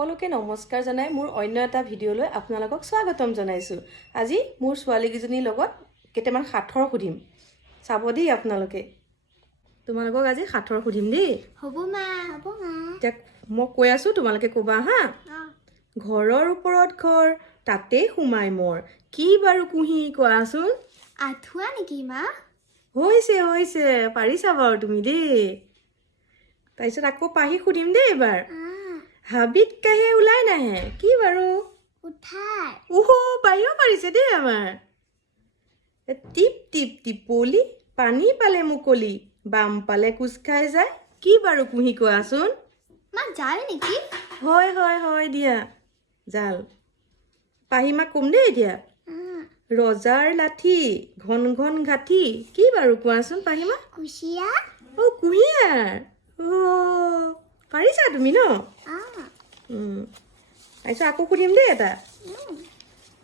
সকলোকে নমস্কাৰ জনাই মোৰ অন্য এটা ভিডিঅ'লৈ আপোনালোকক স্বাগতম জনাইছোঁ। আজি মোৰ ছোৱালীকেইজনীৰ লগত কেইটামান সাঁথৰ সুধিম, চাব দেই আপোনালোকে। তোমালোকক আজি সাঁথৰ সুধিম দেই। হ'ব মা, হ'ব মা। এতিয়া মই কৈ আছোঁ, তোমালোকে ক'বা হা। ঘৰৰ ওপৰত ঘৰ, তাতেই সোমাই মোৰ, কি বাৰু কুঁহি কোৱাচোন? আঠুৱা নেকি মা? হৈছে পাৰিছা বাৰু তুমি দেই। তাৰপিছত আকৌ পাহি সুধিম দেই এবাৰ। হাবিত কাহে ওলাই নাহে, কি বাৰু? উঠাই। পাৰিও পাৰিছে দেই আমাৰ। টিপ টিপ টিপলি, পানী পালে মুকলি, বাম পালে কোচ খাই যায়, কি বাৰু কুঁহি কোৱাচোন? মা জাল নেকি? হয় দিয়া, জাল। পাহিমাক ক'ম দেই এতিয়া। ৰজাৰ লাঠি, ঘন ঘন গাঁঠি, কি বাৰু কোৱাচোন পাহিমা? কুচিয়া। কুঁহিয়াৰ। পাৰিছা তুমি ন? তাৰপিছত আকৌ সুধিম দেই এটা।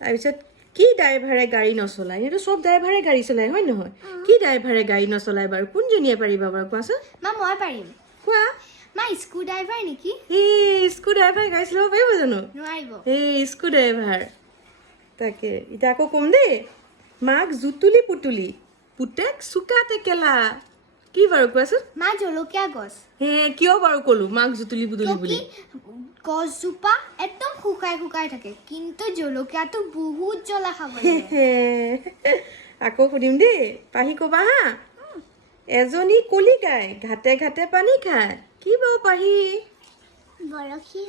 তাৰপিছত কি ড্ৰাইভাৰে গাড়ী নচলায়? সেইটো চব ড্ৰাইভাৰে গাড়ী চলায়, হয় নহয়? কি ড্ৰাইভাৰে গাড়ী নচলায় বাৰু? কোনজনীয়ে পাৰিবা বাৰু কোৱাচোন? মা মই পাৰিম। কোৱা। মা স্ক্ৰু ড্ৰাইভাৰ নেকি? স্ক্ৰু ড্ৰাইভাৰে গাড়ী চলাব পাৰিব জানো? নোৱাৰিব। Screw driver. তাকে এতিয়া আকৌ ক'ম দেই। মাক জুতুলি পুতুলি, পুতেক চোকা টেকেলা, কি বাৰু কোৱাচোন? মা জলকীয়া গছ। কিয় বাৰু ক'লো মাক জুতুলি পুতুলি বুলি? গছজোপা একদম শুকাই থাকে, কিন্তু জলকীয়াটো বহুত জ্বলা খাব লাগে। আকৌ সুধিম দেই, পাহি ক'বা হা। এজনী কলিকাই, ঘাটে ঘাটে পানী খায়, কি বাৰু পাহি? বৰশী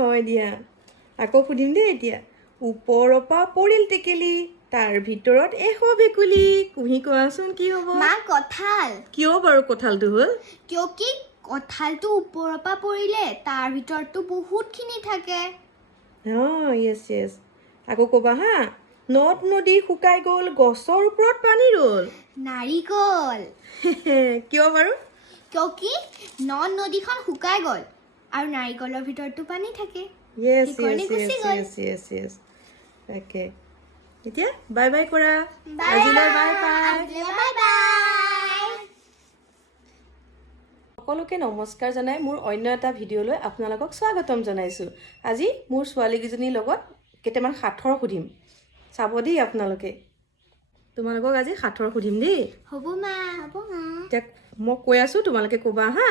হয় দিয়া। আকৌ সুধিম দেই এতিয়া। ওপৰৰ পৰা পৰিল টেকেলি, তাৰ ভিতৰত ভেকুলী, কুঁহি কোৱাচোন কি হ'ব? মা কঁঠাল। কিয় বাৰু কঁঠালটো হ'ল? কিয় কঁঠালটো ওপৰৰ পৰা পৰিলে তাৰ ভিতৰতো বহুতখিনি থাকে। য়েছ। আকৌ ক'বা হা। নদ নদী শুকাই গ'ল, গছৰ ওপৰত পানী ৰ'ল, নাৰিকল। কিয় বাৰু? কিয় নদ নদীখন শুকাই গ'ল আৰু নাৰিকলৰ ভিতৰতো পানী থাকে। য়েছ। তাকে এতিয়া বাই বাই কৰা। আজিলৈ বাই বাই। সকলোকে নমস্কাৰ জনাই মোৰ অন্য এটা ভিডিঅ'লৈ আপোনালোকক স্বাগতম জনাইছোঁ। আজি মোৰ ছোৱালীকেইজনীৰ লগত কেইটামান সাঁথৰ সুধিম, চাব দেই আপোনালোকে। তোমালোকক আজি সাঁথৰ সুধিম দেই। হ'ব মা, হ'ব মা। এতিয়া মই কৈ আছোঁ, তোমালোকে ক'বা হা।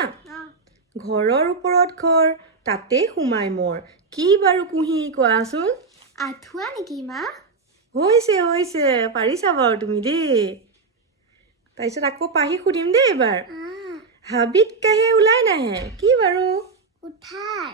ঘৰৰ ওপৰত ঘৰ, তাতেই সোমাই মোৰ, কি বাৰু কুঁহি কোৱাচোন? আঠুৱা নেকি মা? হৈছে পাৰিছা বাৰু তুমি দেই। তাৰপিছত আকৌ পাহি সুধিম দেই এবাৰ। হাবিত কাহে ওলাই নাহে, কি বাৰু? উঠাই।